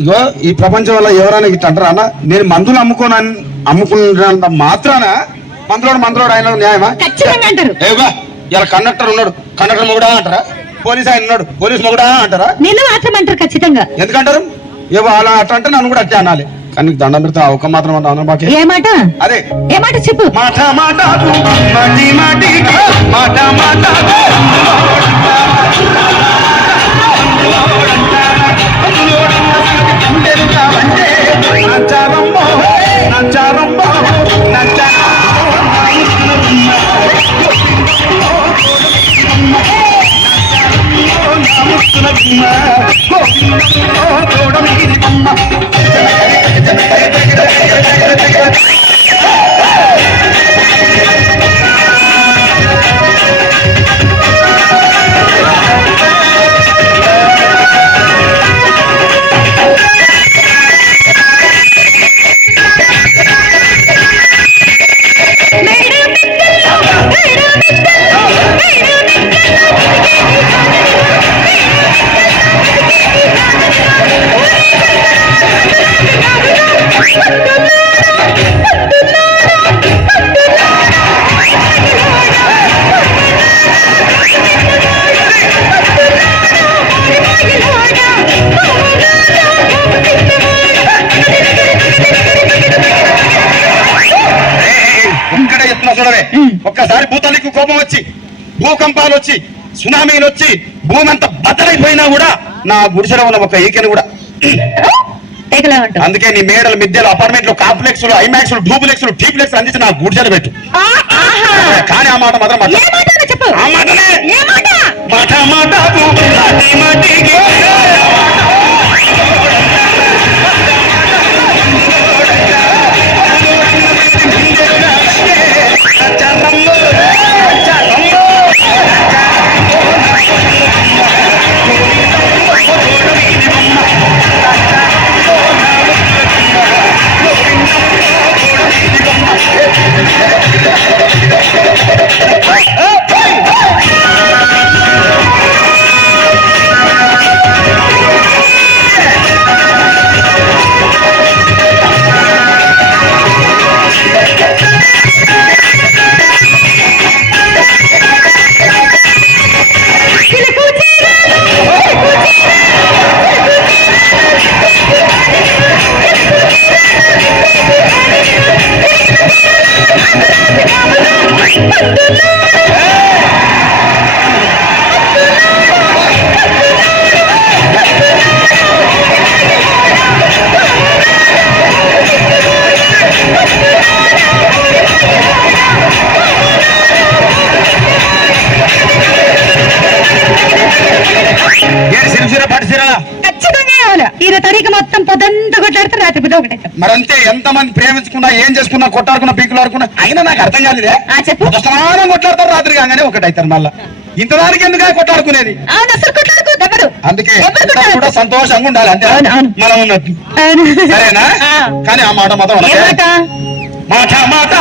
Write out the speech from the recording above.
ఇగో ఈ ప్రపంచంలో ఎవరైనా ఇట్లా అంటారా అన్న? నేను మందులు అమ్ముకున్నంత మాత్రాన మందులోడు ఆయన న్యాయమా? ఖచ్చితంగా అంటారు. ఇలా కండక్టర్ ఉన్నాడు, కండక్టర్ మొగుడా అంటారా? పోలీస్ ఆయన ఉన్నాడు, పోలీస్ మొగుడా అంటారా? నిన్ను మాత్రం అంటారు ఖచ్చితంగా. ఎందుకంటారు? ఏవో అలా అట్లా అంటే నన్ను కూడా అట్లా అనాలి. కానీ దండం పెడితే ఒక మాత్రం బాకి ఏ మాట? అదే ఏ మాట చెప్పు. మాట మాట మాట మాట ఒక్కసారి భూతానికి కోపం వచ్చి, భూకంపాలు వచ్చి, సునామీలు వచ్చి, భూమి అంతా బద్దలైపోయినా కూడా నా గుడిసెలో ఉన్న ఒక ఈకెను కూడా. అందుకే నీ మేడలు, మిద్దెలు, అపార్ట్మెంట్లు, కాంప్లెక్స్, ఐమాక్స్, డూప్లెక్స్, టీప్లెక్స్ అందించి నా గుడిసెలు పెట్టు. కానీ ఆ మాట మాత్రం ఆ మాటనే మాట మాట మరంతే. ఎంతమంది ప్రేమించుకున్నా, ఏం చేసుకున్నా, కొట్టాడుకున్నా, పీకులు ఆడుకున్నా అయినా నాకు అర్థం కాలేదే. సమానం కొట్లాడతారు, రాత్రి కాగానే ఒకటైతారు. మళ్ళా ఇంతదానికి ఎందుకు కొట్టాడుకునేది? అందుకే కూడా సంతోషంగా ఉండాలి, అంతే మనం ఉన్నట్టు. సరేనా? కానీ ఆ మాట మాత్రం మాట మాట మాట